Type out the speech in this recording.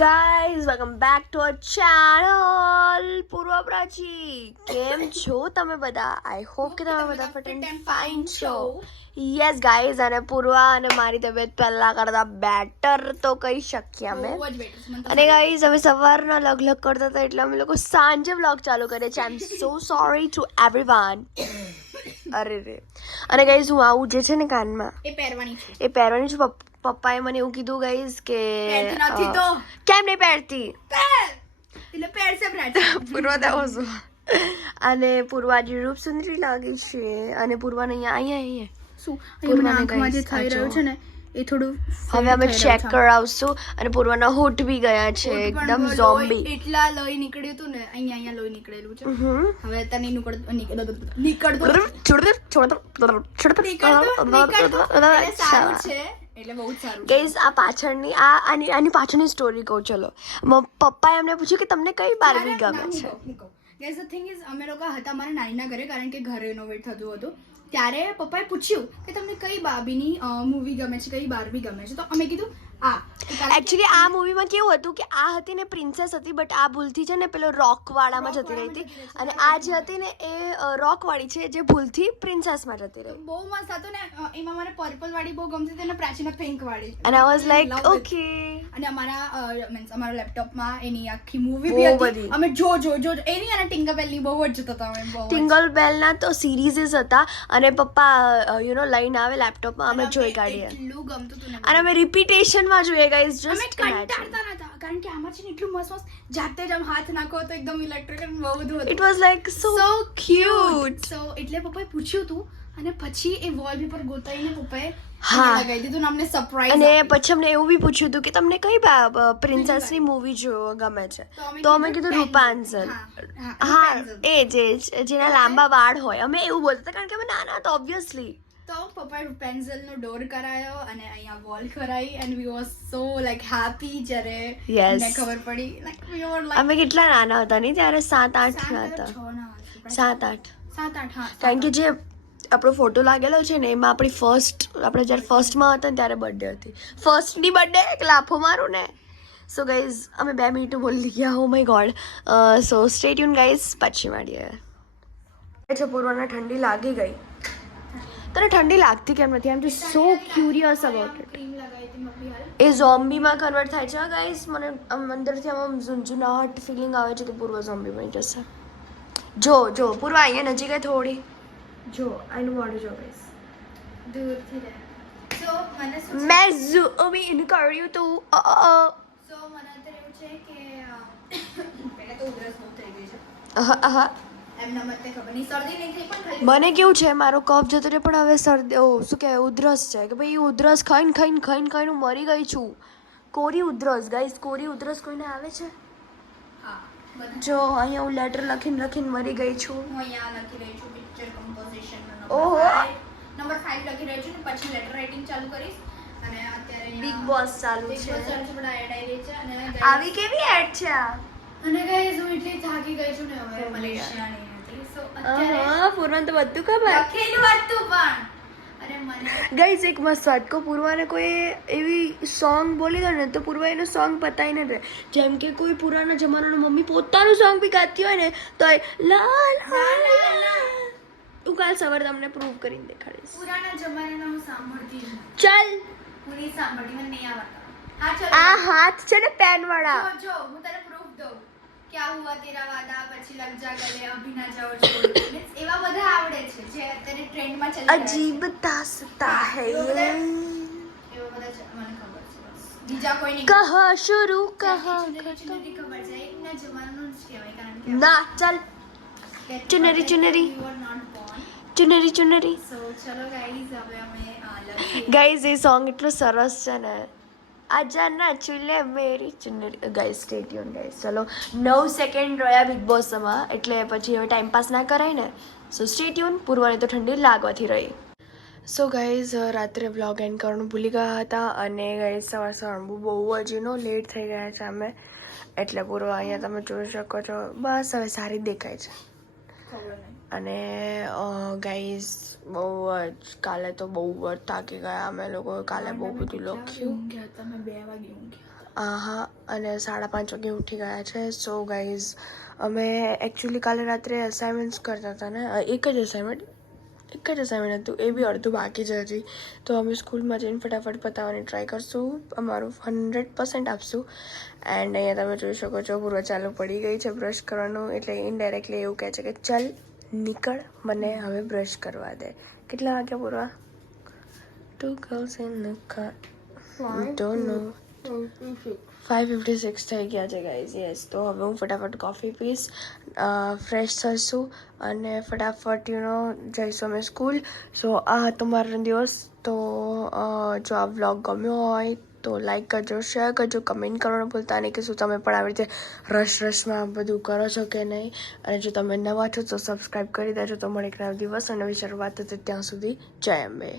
Guys welcome back to our channel પૂર્વ પ્રાચી. કેમ છો તમે બધા? આઈ હોપ કે તમે બધા ફિટ એન્ડ ફાઇન છો. યસ ગાઈઝ, અને પૂર્વ અને મારી તબિયત પહેલા કરતા બેટર તો કહી શકીએ અમે. અને ગાઈઝ અમે સવારના લગલગ કરતા હતા એટલે અમે લોકો સાંજે વ્લોગ ચાલુ કરીએ છીએ. આઈ એમ સો સોરી ટુ એવરીવન. અરે રે. અને ગાઈઝ હું આવું જે છે ને કાનમાં એ પહેરવાની છું. પપ્પાએ મને એવું કીધું ગાઈઝ કે કેમ નહીં પહેરતી પૂર્વ અને પૂર્વા જે રૂપ સુંદરી લાગે છે. અને પૂર્વાને અહીંયા એ થોડું હવે અમે ચેક કરાવશું. અને પૂર્વાના હોઠ બી ગયા છે એકદમ ઝોમ્બી. એટલા લોહી નીકળ્યું હતું ને અહીંયા લોહી નીકળેલું છે. હવે તને ગાઈઝ આ પાછળની આની પાછળની સ્ટોરી કહું. ચલો, પપ્પાએ અમને પૂછ્યું કે તમને કઈ બાર્બી ગમે છે. ગાઈઝ ધ થિંગ ઇઝ અમે લોકો હતા મારા નાનીના ઘરે, કારણ કે ઘર રિનોવેટ થતું હતું. ત્યારે પપ્પાએ પૂછ્યું કે તમને કઈ બાર્બીની મૂવી ગમે છે, કઈ બાર્બી ગમે છે. તો અમે કીધું એકચ્યુઅલી આ મૂવીમાં કેવું હતું કે આ હતી ને પ્રિન્સેસ હતી, બટ આ ભૂલથી છે ને પેલો રોક વાળામાં જતી રહી હતી. અને આ જે હતી ને એ રોક વાળી છે જે ભૂલથી પ્રિન્સેસમાં જતી રહી. બહુ મસ્ત હતું ને. એમાં મને પર્પલ વાળી બહુ ગમતી હતી અને પ્રાચીને પિંક વાળી. અને આઈ વોઝ લાઈક ઓકે. અને અમારા લેપટોપમાં એની આખી મૂવી બી હતી. અમે જો એની અને ટિંગલ બેલની બહુ જ જોતા હતા અમે. ટિંગલ બેલના તો સિરીઝ હતા અને પપ્પા લઈને આવે લેપટોપમાં, અમે જોઈ કાઢીએ. એટલું ગમતું હતું ને. અને અમે રિપીટેશનમાં જોઈએ ગાઈઝ. જસ્ટ કંટાળતા નતા, કારણ કે આમાં છે ને એટલું મસ્ત જાતે જ આમ હાથ નાખો તો એકદમ ઇલેક્ટ્રિક અને બહુ બધું હતું. It was like so cute. So એટલે પપ્પાએ પૂછ્યું હતું અને પછી એ વોલપેપર ગોતાઈને પપ્પાએ લગાવી દીધું. અમને સરપ્રાઈઝ. અને પછી અમને એવું બી પૂછ્યું હતું કે તમને કઈ પ્રિન્સેસની મૂવી જોવા ગમે છે. તો અમે કીધું રૂપાંઝલ. હા, એ જેના લાંબા વાળ હોય. અમે એવું બોલતા હતા કારણ કે અમે નાના હતા ઓબ્વિયસલી. તો પપ્પાએ પેન્સિલનો ડોર કરાયો અને અહીંયા વોલ કરાઈ and we was so like happy જ્યારે અમને ખબર પડી. લાઈક વી વર લાઈક અમે કેટલા નાના હતા નહીં ત્યારે? 7-8 ના હતા. 7-8. હા. કારણ કે જે આપણો ફોટો લાગેલો છે ને એમાં આપણે જ્યારે ફર્સ્ટમાં હતા ને ત્યારે બર્થડે હતી. ફર્સ્ટની બર્થડે એક લાફો મારું ને. સો ગાઈઝ અમે 2 મિનિટ બોલી ગયા. Oh my God. So stay tune guys, પછી મળીએ. પૂર્વાને ઠંડી લાગી ગઈ. તને ઠંડી લાગતી કેમ નથી? I am just so curious about it. એ ઝોમ્બીમાં કન્વર્ટ થાય છે ગાઈસ. મને અંદરથી આમ ઝુંઝુનાહટ ફિલિંગ આવે છે કે પૂર્વ ઝોમ્બી બની જશે. જો પૂર્વ અહીંયા નજીક થોડી જો. આઈ નો વોન્ટ ટુ જો ગાઈસ. દૂરથી રહે. સો મને મેં ઝૂમ ઇન કર્યું તું. સો મને અત્યારે એવું છે કે પહેલા તો ઉધરસ બહુ થઈ ગઈ છે. મને કેવું છે, મારો કફ જતો રહે પણ હવે શરદી શું કહેવાય ઉધરસ છે કે ભાઈ ઉધરસ ખાઈને હું મરી ગઈ છું. કોરી ઉધરસ ગાઈસ. કોરી ઉધરસ કોઈને આવે છે? જો અહીંયા હું લેટર લખીને મરી ગઈ છું. હું અહીંયા લખી રહી છું પિક્ચર કમ્પોઝિશન ઓહો નંબર 5 લખી રહી છું ને પછી લેટર રાઇટિંગ ચાલુ કરીશ. અને અત્યારે બિગ બોસ ચાલુ છે. પણ એડ આવી રહી છે અને આવી કેવી એડ છે આ? અને ગાઈસ હું એટલી થાકી ગઈ છું ને હવે મલેશિયાની. પૂર્વાને તો બધું ખબર લખેલું હતું પણ. અરે મને ગાઈસ એક મસ્ત વાત કહું. પૂર્વાને કોઈ એવી સોંગ બોલી દો ને તો પૂર્વા એનું સોંગ પતાવી ન રહે. જેમ કે કોઈ પુરાના જમાનાનું મમ્મી પોતાનું સોંગ બી ગાતી હોય ને તો લા લા. હું કાલ સવારે તમને પ્રૂવ કરીને દેખાડીશ. પુરાના જમાનાના હું સાંભળતી જ ચાલ પૂરી સાંભળતી મને નહીં આવડતા. હા ચલો. આ હાથ છે ને પેન વાળા. જો હું તને પ્રૂફ દઉં. क्या हुआ तेरा वादा, પછી લગ જા ગલે, અભી ના જાઓ છોડ. એવા બધા આવડે છે જે અત્યારે ટ્રેન્ડમાં ચાલી રહ્યા છે. અજીબ દાસ્તા હૈ યે. એવા બધા મને ખબર છે બસ. બીજા કોઈ નહીં. કહા શુरू કહા ચુનરી ખબર છે. એકના જમાનાનું જ કહેવાય કારણ કે ના ચાલ ચુનરી ચુનરી ચુનરી. સો ચલો ગાઈઝ હવે અમે લખીએ. ગાઈઝ એ સોંગ એટલું સરસ છે ને. આજા ના ચુલે મેરી ચુનરી. Guys stay tune guys. ચલો 9 સેકન્ડ રહ્યા બિગ બોસમાં એટલે પછી હવે ટાઈમ પાસ ના કરાય ને. સો સ્ટે ટ્યુન. પૂર્વાને તો ઠંડી લાગવાથી રહી. સો ગાઈઝ રાત્રે વ્લોગ એન્ડ કરવાનું ભૂલી ગયા હતા અને ગાઈઝ સવારમાં બહુ જ લેટ થઈ ગયા છે અમે. એટલે પૂર્વ અહીંયા તમે જોઈ શકો છો. બસ હવે સારી દેખાય છે. અને ગાઈઝ બહુ જ કાલે તો બહુ જ થાકી ગયા અમે લોકો. કાલે બહુ બધું લખ્યું. તમે 2 વાગે ઊંઘ્યા. હા અને 5:30 વાગે ઉઠી ગયા છે. સો ગાઈઝ અમે એકચ્યુઅલી કાલે રાત્રે અસાઇનમેન્ટ્સ કરતા હતા ને, એક જ અસાઇનમેન્ટ હતું, એ બી અડધું બાકી છે હજી. તો અમે સ્કૂલમાં જઈને ફટાફટ પતાવવાની ટ્રાય કરશું, અમારું 100% આપશું. એન્ડ અહીંયા તમે જોઈ શકો છો પૂર્વ ચાલુ પડી ગઈ છે બ્રશ કરવાનું, એટલે ઇનડાયરેક્ટલી એવું કહે છે કે ચાલ નીકળ, મને હવે બ્રશ કરવા દે. કેટલા વાગ્યા પૂર્વા? 2 girls in the car. Don't know. 5:56 થઈ ગયા છે ગાઈઝ. યસ, તો હવે હું ફટાફટ કોફી પીશ, ફ્રેશ થઈશું અને ફટાફટ જઈશું અમે સ્કૂલ. સો આ હતો મારો દિવસ. તો જો આ વ્લોગ ગમ્યો હોય તો લાઈક કરજો, શેર કરજો, કમેન્ટ કરવાનું ભૂલતા નહીં કે શું તમે પણ આવી રીતે રશમાં બધું કરો છો કે નહીં. અને જો તમે નવા છો તો સબસ્ક્રાઈબ કરી દેજો. તો મળે એક નવા દિવસ અને નવી શરૂઆત. ત્યાં સુધી જય અંબે.